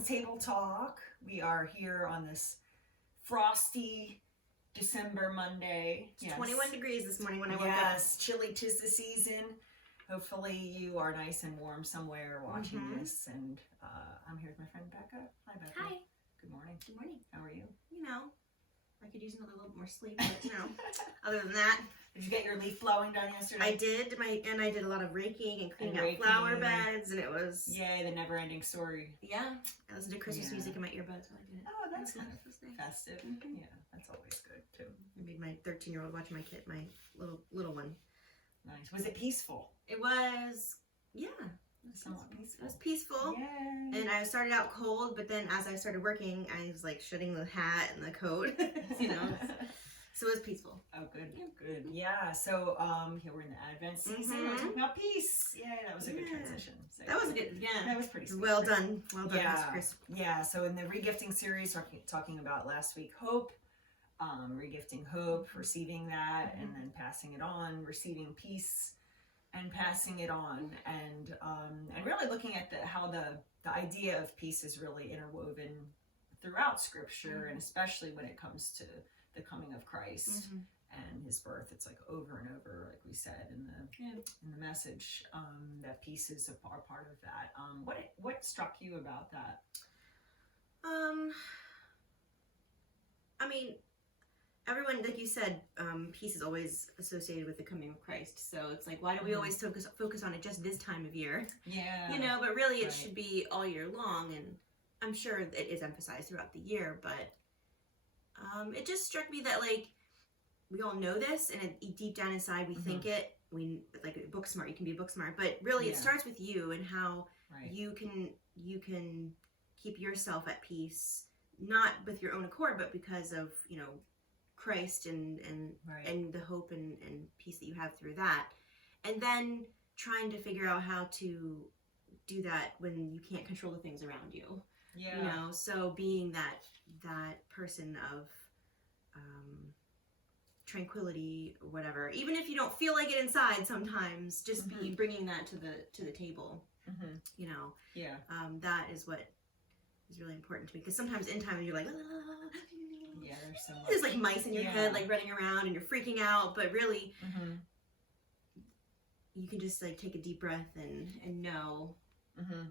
King's Table Talk. We are here on this frosty December Monday. It's 21 degrees this morning when I woke up. Yes, chilly 'tis the season. Hopefully you are nice and warm somewhere watching this. And I'm here with my friend Becca. Hi, Becca. Hi. Good morning. Good morning. How are you? You know, I could use another little more sleep, but you know, other than that. Did you get your leaf blowing done yesterday? I did. I did a lot of raking and cleaning out flower beds, and it was... Yay, the never-ending story. Yeah. I listened to Christmas music in my earbuds while I did it. Oh, that's kind kind of of festive. Yeah, that's always good, too. I made my 13-year-old watch my kid, my little one. Nice. Was it peaceful? It was, yeah. Somewhat It peaceful. was peaceful. Yay. And I started out cold, but then as I started working, I was like shutting the hat and the coat, you know. So it was peaceful. Oh, good, good. Yeah, so here we're in the Advent season. We're talking about peace. Yeah, that was a good transition. So, that was good. Yeah, that was pretty sweet. Well done. Well done, yeah, Chris. Yeah, so in the regifting series, talking about last week, hope, regifting hope, receiving that, and then passing it on, receiving peace, and passing it on, and really looking at how the idea of peace is really interwoven throughout Scripture, and especially when it comes to the coming of Christ and his birth. It's like over and over, like we said in the message, that peace is a part of that. What struck you about that? I mean, everyone, like you said, peace is always associated with the coming of Christ. So it's like, why do we always focus on it just this time of year? Yeah. You know, but really it should be all year long, and I'm sure it is emphasized throughout the year, but it just struck me that, like, we all know this, and deep down inside we think it. We, like, book smart, you can be book smart, but really it starts with you and how you can keep yourself at peace, not with your own accord, but because of, you know, Christ and the hope and peace that you have through that. And then trying to figure out how to do that when you can't control the things around you. Yeah. You know, so being that person of tranquility or whatever, even if you don't feel like it inside sometimes, just be bringing that to the table. You know. Yeah. That is what is really important to me, because sometimes in time you're like, yeah, there's so much. There's like mice in your head, like running around, and you're freaking out, but really you can just like take a deep breath and know,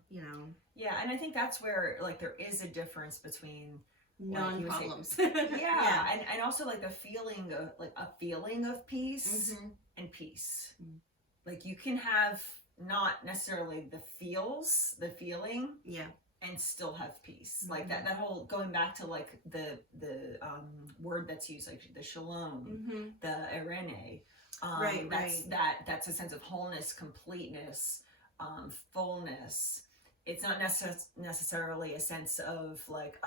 you know. Yeah, and I think that's where, like, there is a difference between non-problems. And also like a feeling of peace and peace. Like, you can have not necessarily the feeling, and still have peace. Like that whole, going back to like the word that's used, like the shalom, the irene, that's a sense of wholeness, completeness, fullness. It's not necessarily a sense of like,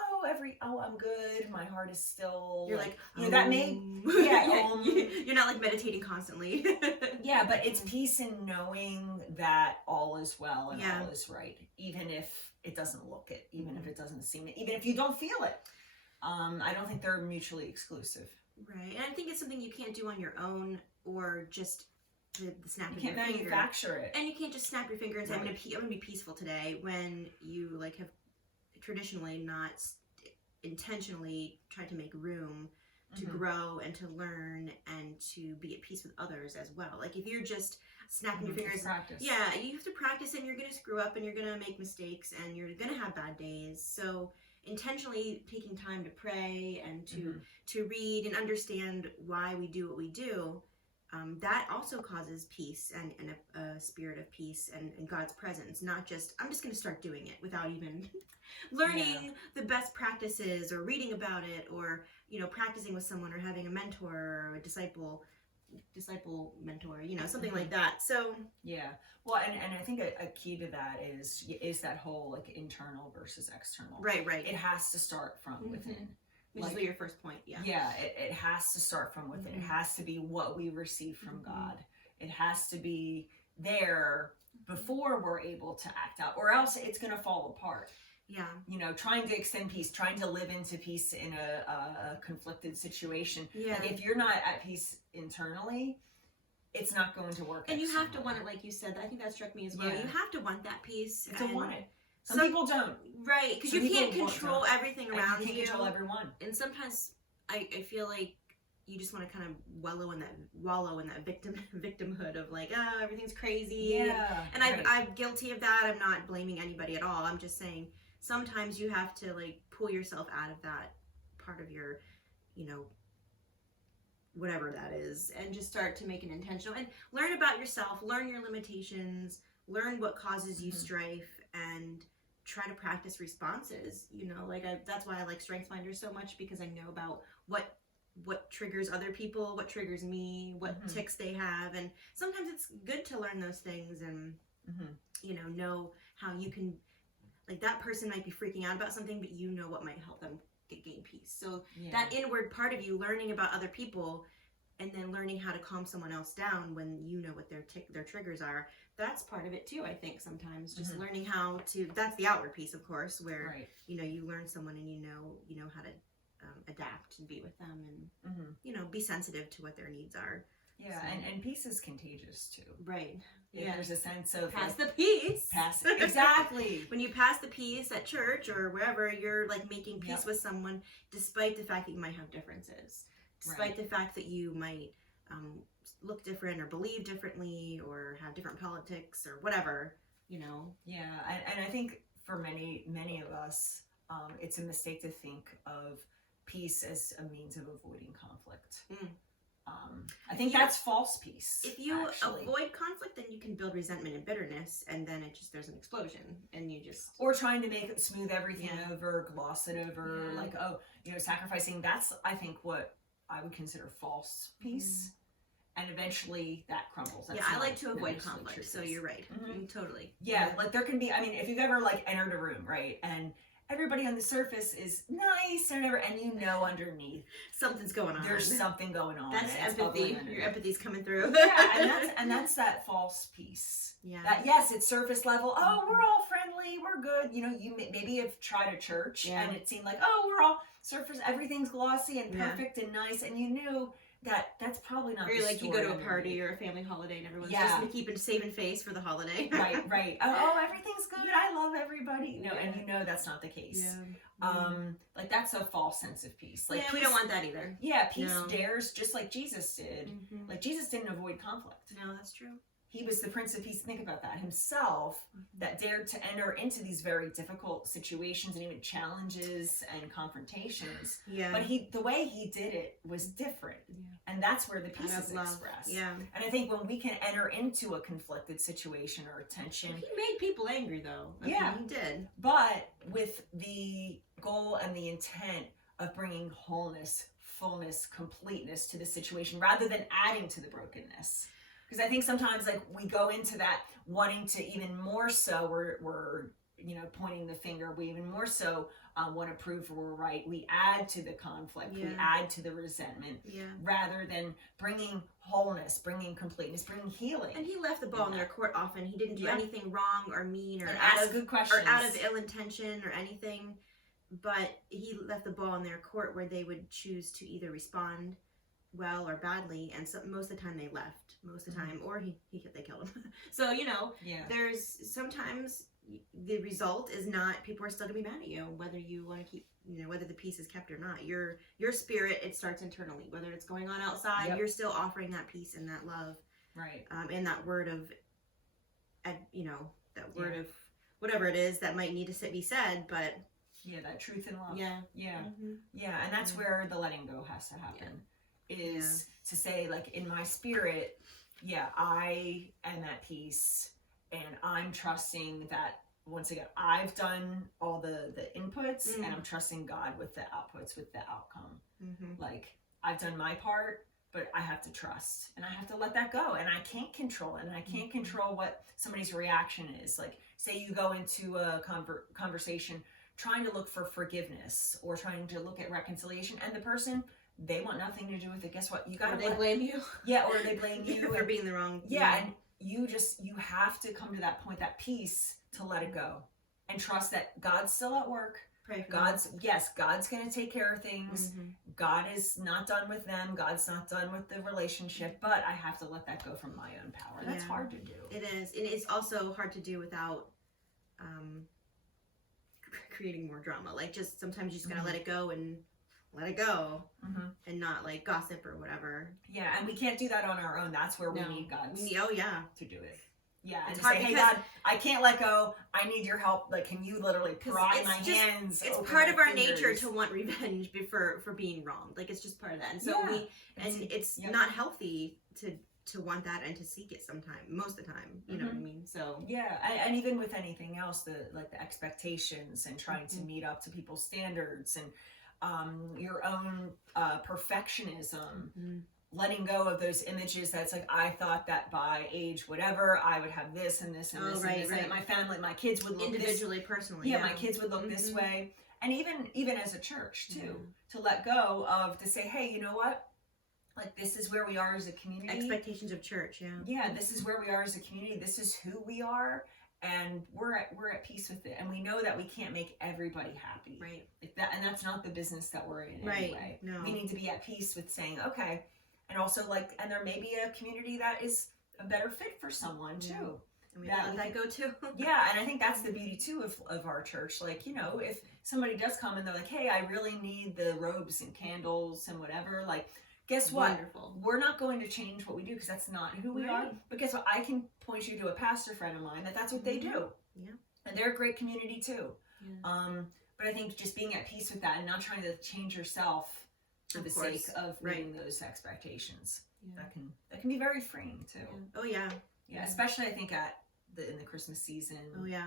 I'm good, my heart is still, you're like you know, that may you're not like meditating constantly. Yeah, but it's peace in knowing that all is well and all is right, even if it doesn't look it, even if it doesn't seem it, even if you don't feel it. I don't think they're mutually exclusive. Right, and I think it's something you can't do on your own, or just the snap of your finger. You can't manufacture it. And you can't just snap your finger and say, I'm gonna be peaceful today, when you like have traditionally not intentionally tried to make room to grow and to learn and to be at peace with others as well. Like, if you're just snapping your fingers, you have to practice, and you're gonna screw up, and you're gonna make mistakes, and you're gonna have bad days. So intentionally taking time to pray and to read and understand why we do what we do, that also causes peace and a spirit of peace and God's presence. Not just, I'm just going to start doing it without even learning the best practices or reading about it, or, you know, practicing with someone, or having a mentor or a disciple mentor, you know, something like that. So well, and I think a key to that is that whole like internal versus external. Right. It has to start from within. Which is your first point, it has to start from within. It has to be what we receive from God. It has to be there before we're able to act out, or else it's going to fall apart. Yeah. You know, trying to extend peace, trying to live into peace in a conflicted situation. Yeah. Like, if you're not at peace internally, it's not going to work. And you have to want it, like you said. I think that struck me as well. Yeah. You have to want that peace. To want it. Some people don't. Right, because you can't control everything around you. You can't control everyone. And sometimes I feel like you just want to kind of wallow in that victimhood of like, oh, everything's crazy. Yeah. And I'm guilty of that. I'm not blaming anybody at all. I'm just saying sometimes you have to like pull yourself out of that part of your, you know, whatever that is, and just start to make an intentional and learn about yourself, learn your limitations, learn what causes you strife, and try to practice responses. You know, like that's why I like StrengthsFinder so much, because I know about what triggers other people, what triggers me, what tics they have, and sometimes it's good to learn those things and you know how you can, like, that person might be freaking out about something, but you know what might help them gain peace. So that inward part of you, learning about other people and then learning how to calm someone else down when you know what their triggers are, that's part of it too. I think sometimes just learning how to, that's the outward piece, of course, where you know, you learn someone and you know how to adapt and be with them and you know, be sensitive to what their needs are. Yeah, so. And peace is contagious too. Right. Yeah, there's a sense of pass the peace. Pass it. Exactly. When you pass the peace at church or wherever, you're like making peace with someone, despite the fact that you might have differences, despite the fact that you might look different or believe differently or have different politics or whatever, you know. Yeah, and I think for many of us, it's a mistake to think of peace as a means of avoiding conflict. I think that's false peace. If you avoid conflict, then you can build resentment and bitterness, and then there's an explosion, and you just... Or trying to make it smooth everything over, gloss it over, like, oh, you know, sacrificing. That's, I think, what I would consider false peace. And eventually that crumbles. That's I like to avoid conflict, so you're right. Totally. Yeah, like there can be, I mean, if you've ever like entered a room, right, and everybody on the surface is nice and whatever, and you know underneath something's going on. There's something going on. That's empathy. Your empathy's coming through. Yeah, and that's that false peace. Yeah. That, yes, it's surface level. Oh, we're all friendly. We're good. You know, you maybe have tried a church and it seemed like, oh, we're all surface. Everything's glossy and perfect and nice, and you knew that's probably not. Or the like story you go to a underneath. party or a family holiday and everyone's just keeping saving face for the holiday. Right. Oh, everything's good. I love everybody. No, and you know that's not the case. Like that's a false sense of peace. Like we don't want that either. Yeah, peace dares, just like Jesus did. Like Jesus didn't avoid conflict. No, that's true. He was the Prince of Peace. Think about that himself. That dared to enter into these very difficult situations and even challenges and confrontations. Yeah. But the way he did it was different, and that's where the peace is expressed. Yeah. And I think when we can enter into a conflicted situation or a tension, he made people angry though. He did. But with the goal and the intent of bringing wholeness, fullness, completeness to the situation, rather than adding to the brokenness. Because I think sometimes like we go into that wanting to even more so, we're you know, pointing the finger, we even more so want to prove we're right. We add to the conflict, we add to the resentment, rather than bringing wholeness, bringing completeness, bringing healing. And he left the ball in their court often. He didn't do anything wrong or mean or good questions. Or out of ill intention or anything, but he left the ball in their court where they would choose to either respond well or badly, and so most of the time they left, most of the time, or they killed him. So you know, there's sometimes the result is not, people are still gonna be mad at you, whether you want to keep, you know, whether the peace is kept or not. Your spirit, it starts internally, whether it's going on outside, you're still offering that peace and that love, right? And that word of, you know, that word of whatever it is that might need to be said, but that truth and love, and that's where the letting go has to happen. Is to say, like, in my spirit, I am at peace, and I'm trusting that, once again, I've done all the inputs, and I'm trusting God with the outputs, with the outcome. Like, I've done my part, but I have to trust, and I have to let that go, and I can't control it, and I can't control what somebody's reaction is. Like, say you go into a conversation trying to look for forgiveness, or trying to look at reconciliation, and the person, they want nothing to do with it. Guess what? You gotta blame you. Yeah, or they blame you for being the wrong. Yeah, and you have to come to that point, that peace, to let it go and trust that God's still at work. Pray for God's gonna take care of things. God is not done with them. God's not done with the relationship. But I have to let that go from my own power. That's hard to do. It is, and it's also hard to do without creating more drama. Like, just sometimes you just gotta let it go and and not like gossip or whatever. Yeah, and we can't do that on our own. That's where we need God to do it. Yeah, it's and hard say, hey God, I can't let go. I need your help. Like, can you literally pry my hands? It's part of our nature to want revenge for being wrong. Like, it's just part of that. And so it's not healthy to want that and to seek it most of the time. You know what I mean? So yeah, and even with anything else, the expectations and trying to meet up to people's standards and your own perfectionism. Letting go of those images that's like, I thought that by age whatever I would have this and this and this and this, and that my family, my kids would look individually, personally. Yeah, my kids would look this way. And even as a church too, to let go of, to say, hey, you know what? Like, this is where we are as a community. Expectations of church, yeah. Yeah, this is where we are as a community. This is who we are. And we're at peace with it, and we know that we can't make everybody happy, right? Like that, and that's not the business that we're in anyway. No, we need to be at peace with saying, okay, and also and there may be a community that is a better fit for someone too. And we let that go too. Yeah, and I think that's the beauty too of our church. Like, you know, if somebody does come and they're like, hey, I really need the robes and candles and whatever, like, guess what? Wonderful. We're not going to change what we do because that's not who we are. But guess what? I can point you to a pastor friend of mine that's what they do. Yeah. And they're a great community too. Yeah. But I think just being at peace with that and not trying to change yourself for the sake of meeting those expectations. Yeah. That can be very freeing too. Yeah. Oh yeah. Yeah, especially I think in the Christmas season. Oh yeah.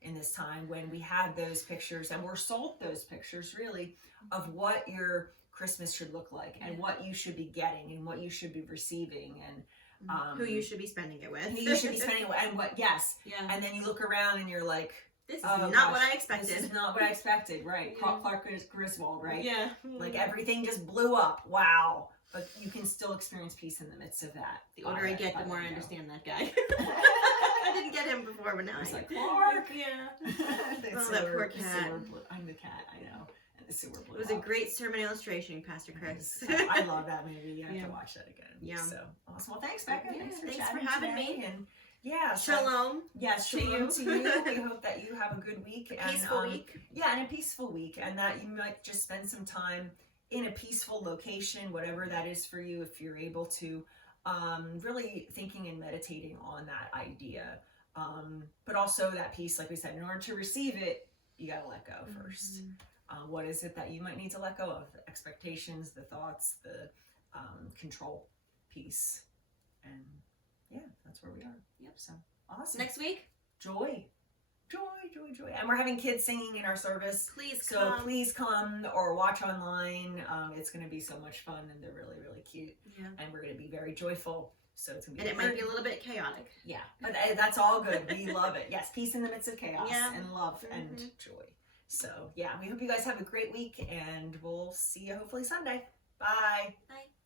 In this time when we have those pictures and we're sold those pictures really of what your Christmas should look like and what you should be getting and what you should be receiving and who you should be spending it with. Who you should be spending it with and what and then you look around and you're like, this is not what I expected. This is not what I expected, right? Clark Griswold, right? Yeah. Like everything just blew up. Wow. But you can still experience peace in the midst of that. The older I get, the more I understand that guy. I didn't get him before, but now I was like, Clark. Yeah. That poor cat. I'm the cat, I know. And the sewer blew up. It was a great sermon illustration, Pastor Chris. I love that movie. I have to watch that again. Yeah. So awesome. Well, thanks, Becca. Yeah, thanks for having me. And shalom. Yes, shalom to you. We hope that you have a good week. Peaceful week. Yeah, and a peaceful week. And that you might just spend some time in a peaceful location, whatever that is for you, if you're able to, really thinking and meditating on that idea. But also that peace, like we said, in order to receive it, you got to let go first. What is it that you might need to let go of? The expectations, the thoughts, the control piece. And yeah, that's where we are. Yep. So awesome. Next week, joy. And we're having kids singing in our service. Please come or watch online. It's going to be so much fun and they're really, really cute. Yeah. And we're going to be very joyful. So it's going to be it might be a little bit chaotic. Yeah. But that's all good. We love it. Yes. Peace in the midst of chaos and love and joy. So yeah, we hope you guys have a great week and we'll see you hopefully Sunday. Bye. Bye.